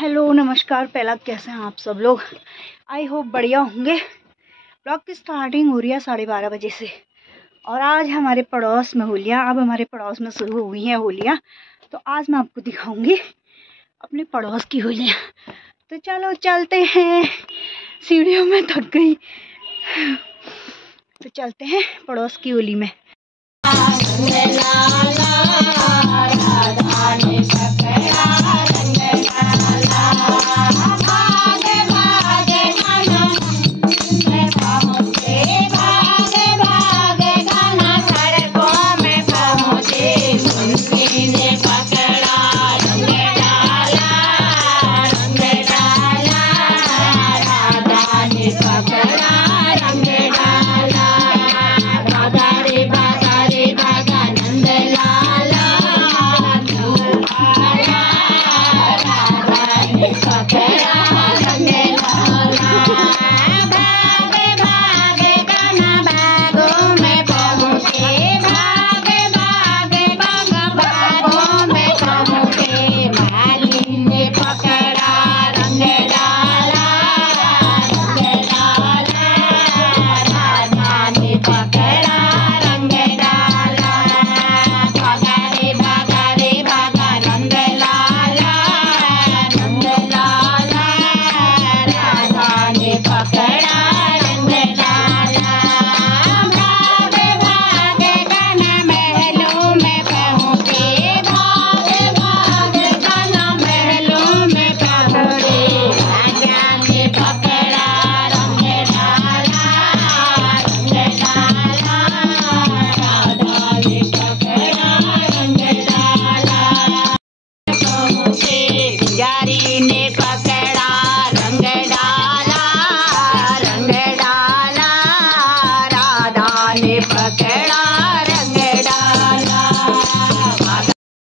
Hello नमस्कार पहला, कैसे हैं आप सब लोग। आई होप बढ़िया होंगे। ब्लॉग की स्टार्टिंग हो रही है 12:30 बजे से और आज हमारे पड़ोस में होलियाँ, अब हमारे पड़ोस में शुरू हुई हैं होलियाँ। तो आज मैं आपको दिखाऊंगी अपने पड़ोस की होलियाँ। तो चलो चलते हैं, सीढ़ियों में थक गई तो चलते हैं पड़ोस की होली में।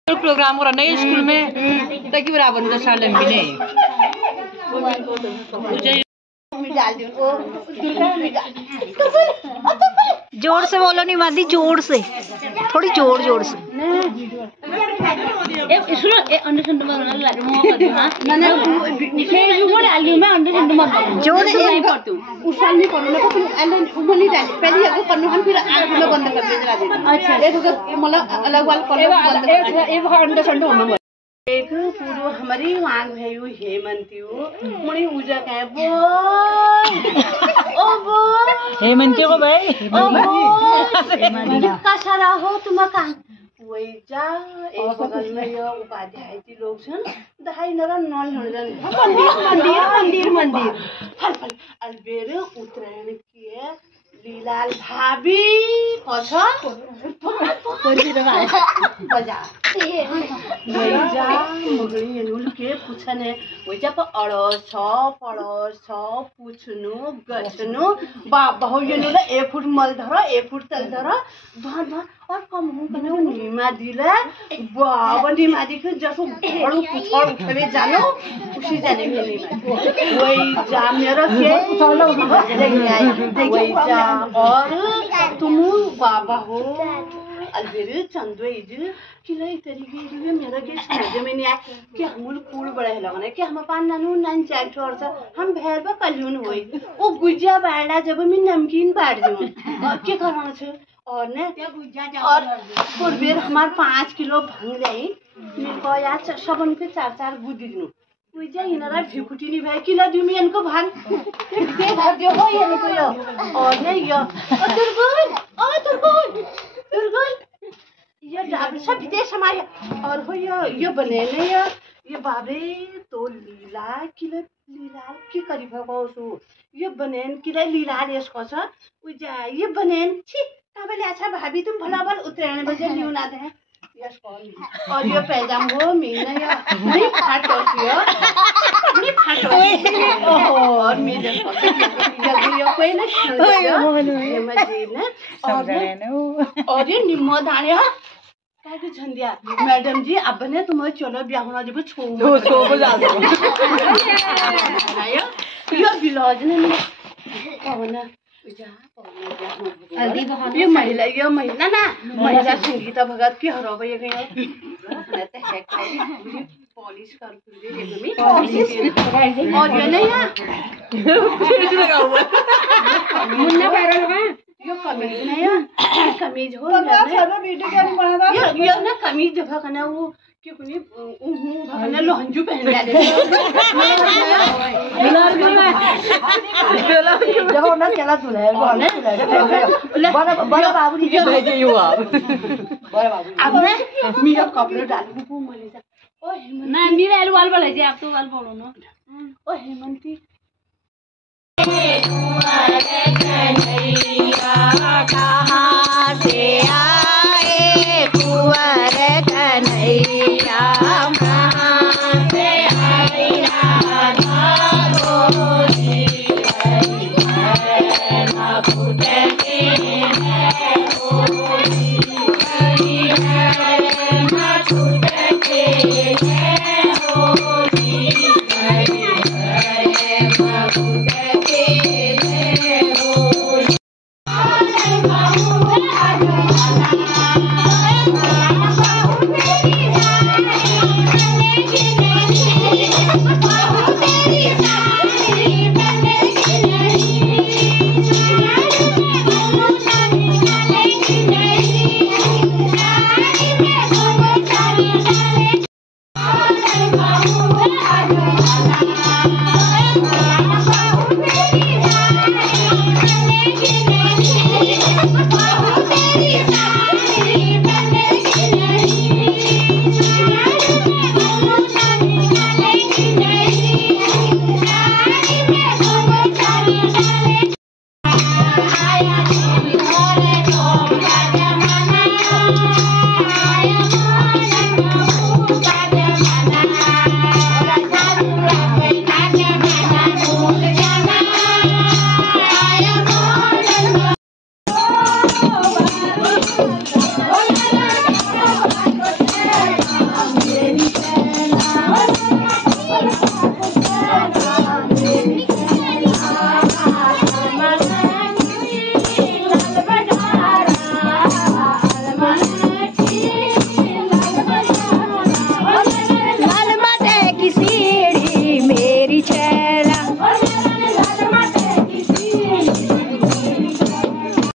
प्रोग्राम हो रहा है स्कूल में ताकि बराबर का साल मिले। जोर से बोलो नहीं मादी, जोर से, थोड़ी जोर जोर से। एक पूरो हमारी वांग भैयू हेमंती मुड़ी उजा कहे वो ओ वो हेमंती को भाई का सारा हो तुम का वही जा एक बगल में यो उपाध्याय जी लोग छन दहाई नर नल हणजन मंदिर मंदिर मंदिर मंदिर फल फल अलबेर उतरायण किए लीलाल भाभी कथा बजा वैजा मगड़ी एनुल के पूछने वैजा पर अड़स पूछनु गछनु बाबा हो एनुल 1 फुट मल धर 1 फुट तल धर धर धर और कम हूं कने नीमा दिले बाबा नीमा दिखे जसो घड़ू पुछड़ उठवे जानो उसी जाने के नीमा वैजा मेरा के वैजा और तुम बाबा हो अलबेरे चंदो इज किलाई तरीके इज मेरा के समझ में नहीं आया कि हमल कूड़ बड़े लगने कि हम पान नानू नान चैट छोड़ सा हम भेरबा कल्यून होई ओ गुजिया बाड़ा जब मैं नमकीन बाड़ दूं के करना छ और ने और पूर्वेर हमार 5 किलो भंग लाई मेरे को यार सबन के 4 गुदी दिनु गुजिया इनरा भिकुटी नहीं भाई किलो दिमी इनको भाग दे भर दियो हो ये इनको यो और ने यो दुर्गुल ये डाब सब विदेश हमारे और हो ये बने ने ये बाबे तो लीला की करी भगो सु ये बनेन किला लीला देश को छ उजा ये बनेन छी तबले अच्छा भाभी तुम भला भल उतरायण बजे लियो ना दे यस कॉल और ये पैजाम हो मीना या नहीं फाटो छियो नहीं फाटो और मी जस जल्दी यो कोई ना ये मजीद ने और ये निम्मो दाने का के झंडिया मैडम जी अब ने तुम चलो ब्याह होना जब छो बजा दो यो बिलाज ने कौन ये महिला ना महिला संगीता भगत की हरो पॉलिश कर और ये नहीं है मुन्ना पैरों में यो कमीज नहीं है कमीज हो ये ना कमीज जो भगना वो क्यों नहीं भगना लोहंजू पहन ले जब ना केला तुले बड़ा बाबू जी भेजे हो आप बड़ा बाबू अब ना मेरा कपड़े डाल को मले जा ओ हेमंत ना मेरा एल वाल बोले जे आप तो वाल बोलो ना ओ हेमंती कन्हैया का